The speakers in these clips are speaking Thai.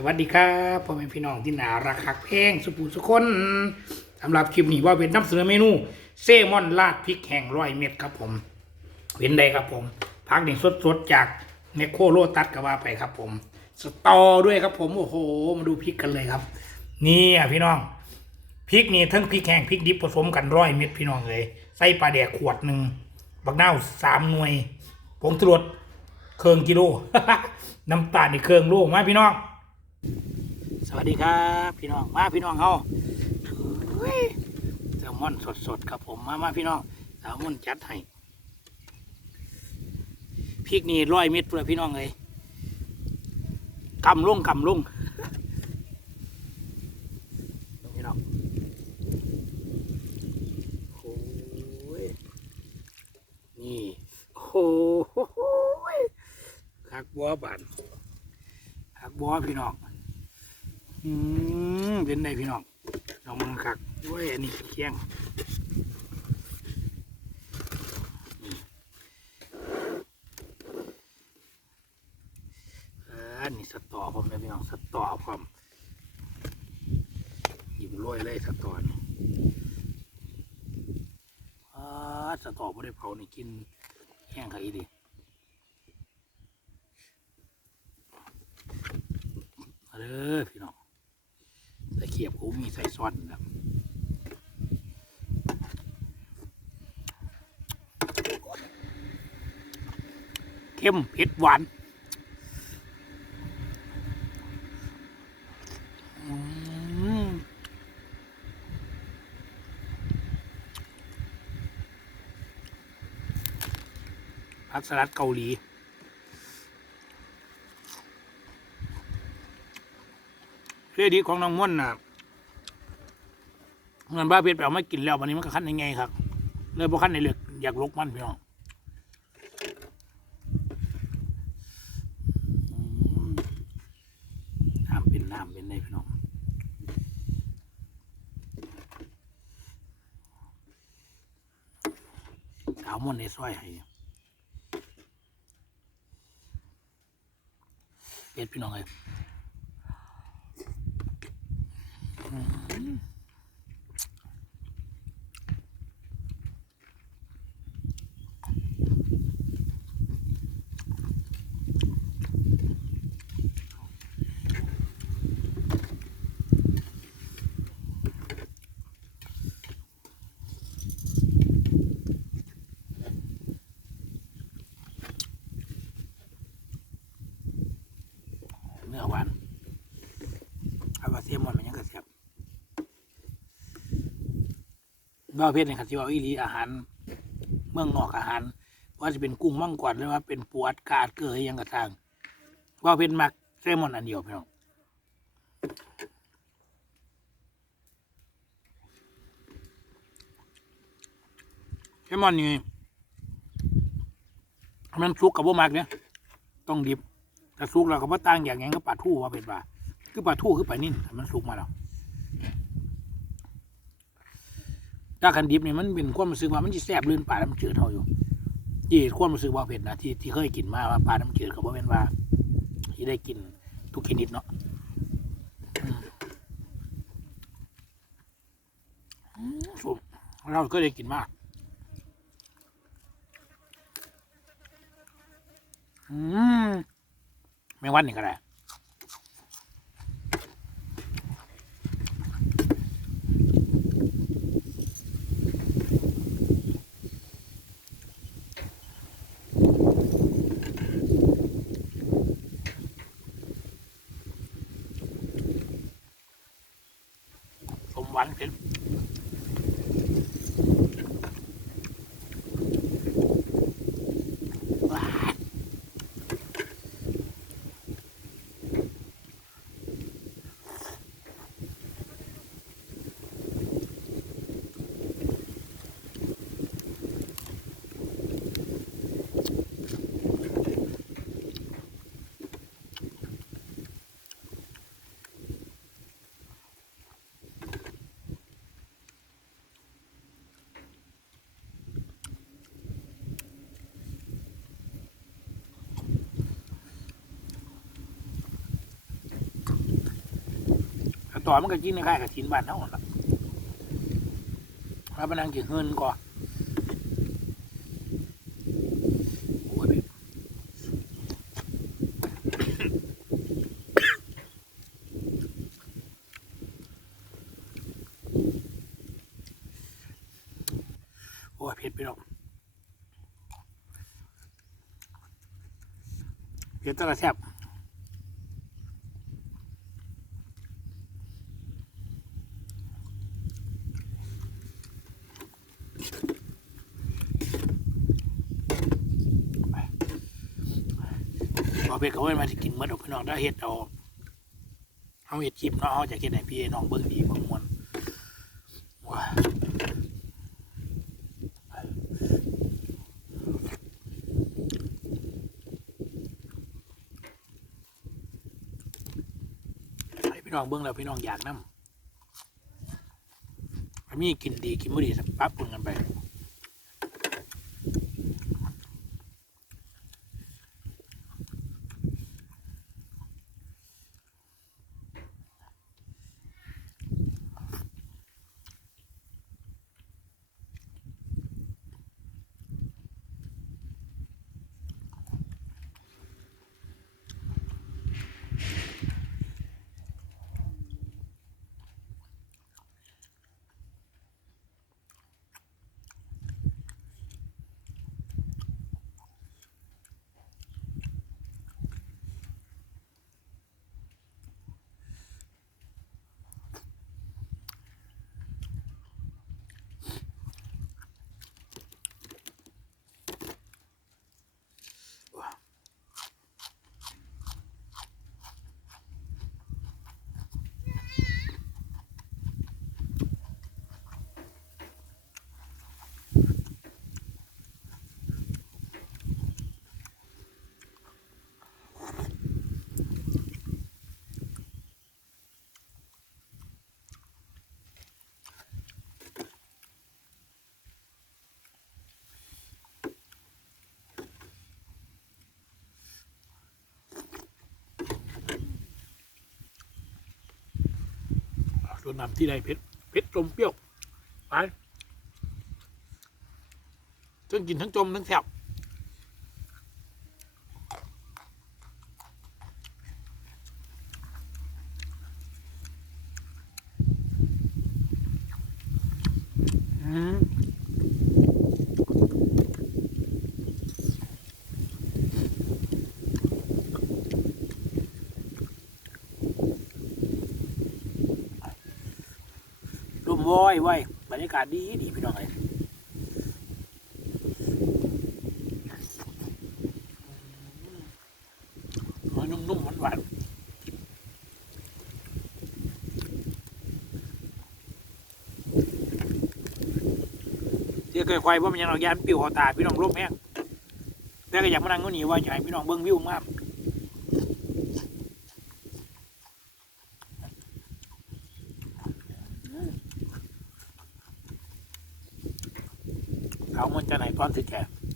สวัสดีครับพ่อแม่พี่น้องที่น่ารักคักแพงสุภูสุคนสำหรับคลิปนี้ว่าเป็นน้ำเสนอเมนูเซมอนราดพริกแห้งร้อยเม็ดครับผมเป็นใดครับผมพักนี่สดๆจากเนโคโรตัสก็ว่าไปครับ ผม สตอด้วยครับผมโอ้โหมาดูพริกกันเลยครับ นี่อะพี่น้องพริกนี่ทั้งพริกแห้งพริกดิบผสมกันร้อยเม็ดพี่น้องเลยใส่ปลาแดกขวดหนึ่งบักนาวสามหน่วยผงตรวจเครื่องกิโลน้ำตาลนี่เครื่องโลมาพี่น้อง สวัสดีครับ พี่น้องมาพี่น้องเฮาแซลมอนสดๆครับผมมามาพี่น้องแซลมอนจัดให้พริกนี่ร้อยเม็ดเพื่อพี่น้องเลยกำลงกำลงพี่น้องโอ้ยนี่โอ้โหคักบัวบานคักบัวพี่น้อง อืมเป็นไงพี่น้องลองมึงคักด้วยอันนี้เคียงอันนี้สตอผมเลยพี่น้องสตอผมหยิบรวยเลยสตอนี่สตอไม่ได้เผานี่กินแห้งค่ะอีดีเด้อพี่น้อง ขียบกูมีใส่ซ้อนครับเข้มเผ็ดหวานผักสลัดเกาหลีเรื่องดีของน้องม่วนน่ะ เงินบ้าเพชรไปเอามากินแล้ววันนี้มันก็ขั้นยังไงครับเลยพอขั้นในเลือกอยากลกมันพี่น้องน้ำเป็นน้ำเป็นในพี่น้องสาวม่วนในซอยให้เป็ดพี่น้องเลย เอาว่าเสียมอนมันยังกระเสียบบ้าเพชรเนี่ยครับที่ว่าอีหลีอาหาร เมืองนอกอาหาร ว่าจะเป็นกุ้งมังกรหรือว่าเป็นปูอัดกาดเกลืออิหยังกระทางว่าเพชรมักแซลมอนอันเดียวพี่น้องแซลมอนนี่มันสุกกับพวกมักเนี่ยต้องดิบถ้าสุกเราก็บ่ต่างอย่างหยังก็ปลาทู่ว่าเป็นว่า คือปลาทู่คือปลานิ่นมันสุกมาแล้วถ้าคันดิบเนี่ยมันเป็นความรู้สึกว่ามันจะแซ่บลื่นปลาน้ำจืดเท่าอยู่ที่ความรู้สึกว่าเผ็ดนะที่ที่เคยกินมาว่าปลาน้ำจืดก็บ่เป็นว่าที่ได้กินทุกชนิดเนาะสุกเราก็ได้กินมากอืมแมงวันนี่ก็ได้ ต่อมันก็กินคล้ายกับชิ้นบ้านเท่านั้นละแล้วมันนั่งกินเงินก่อนโอ้ยพี่โอ้ยเผ็ดไปหรอกเผ็ดแตละแซ่บ พอเป็ดเขาไว้มาที่กินเมื่อดอกพี่น้องได้เห็ดเอาเอาเห็ดจิบเนาะเอาจากเห็ดไหนพี่น้องเบิ้งดีเบิ้งมวนว้าให้พี่น้องเบิ้งแล้วพี่น้องอยากน้ำอันนี้กินดีกินไม่ดีสักปั๊บปนกันไป ส่วนน้ำที่ใดเผ็ดเผ็ดจมเปรี้ยวไปทั้งกินทั้งจมทั้งแซ่บ ว้อยไว้ยบรรยากาศดีดีพี่น้องเลยหอนุ่มๆหวานๆเที่ยวไกลๆว่ามันยังเรายานปิวหัวตาพี่น้องร่มแห้งแต่ก็อยากมานั่งก็หนีว่าอยากให้พี่น้องเบิ้งวิวมาก เขามันจะไหนตอนสิแก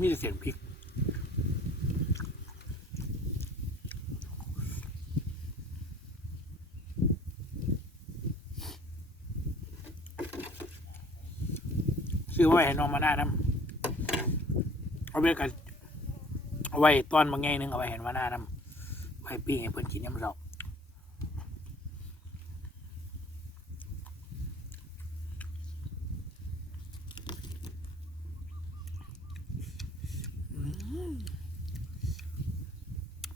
มีเสียงพริก ซื้อไว้ให้น้องมาหน้าน้ำเอาไว้กับเอาไว้ตอนบางไงหนึงเอาไว้เห็นมาหน้าน้ำไว้ปิ้งให้เพิ่อนกินยามเรา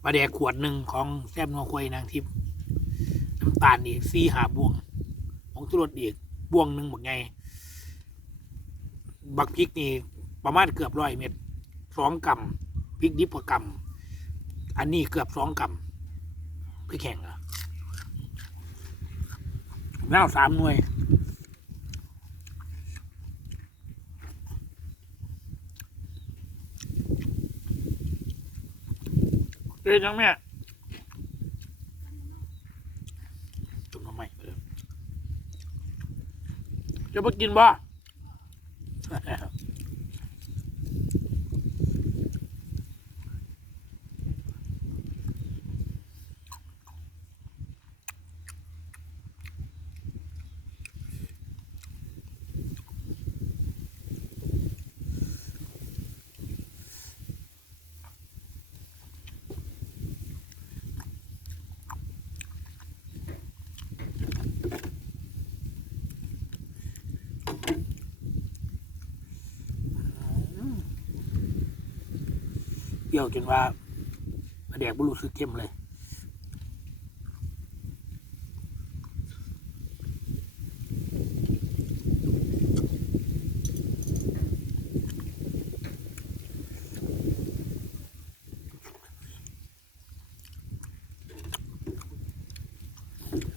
ปลาแดกขวดหนึ่งของแซมนัวควยนางทิพย์น้ำตาลอีกสี่หาบวง ของตุรดอีกบวงหนึ่งหมดไง บักพริกนี่ประมาณเกือบร้อยเม็ดสองกัมพริกดิบกว่ากำอันนี้เกือบสองกัมพริกแข็งเหรเน่าสามหน่วยเอ้ยังแม่จุ่มทำไม่เออจะมากินบ่า รี้ยวจนว่าปลาแดกบุรุษสึกเข้มเลย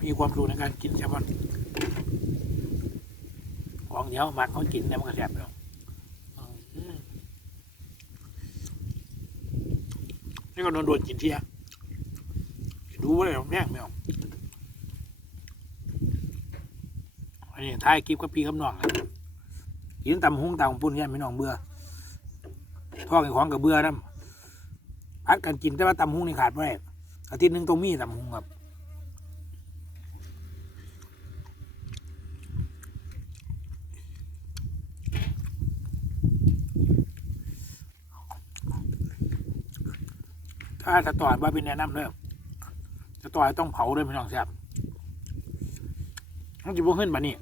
มีความรู้ในการกินแซลมอนของเดียวมักเขากินเนี่ยมันก็แซ่บแล้วอื นี่ก็โดนโดนกินเที่ยดูว่าอะไรแม่งไม่เอาอันนี้ท้ายคลิปก็พี่กับน้องกินตำหุ้งตำปุ่นกันไม่น้องเบื่อท่องไอ้ของกับเบื่อน้ำพัดกันกินแต่ว่าตำหุ้งนี่ขาดไม่ได้อาทิตย์หนึงต้องมีตำหุ้งครับ ถ้าจะต่อยว่าเป็นแนะนำเลยจะต่อยต้องเผาด้วยพี่น้องแซ่บต้องจิบขึ้นมานี่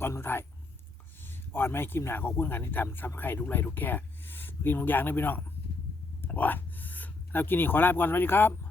ตอนสุดท้ายอ่อนไม่คิมหนาขอบคุณกันที่ทำซับไข่ทุกไรทุกแก่กินทุกอย่างนะพี่น้องว้าแล้วกินนี่ขอลาไปก่อนสวัสดีครับ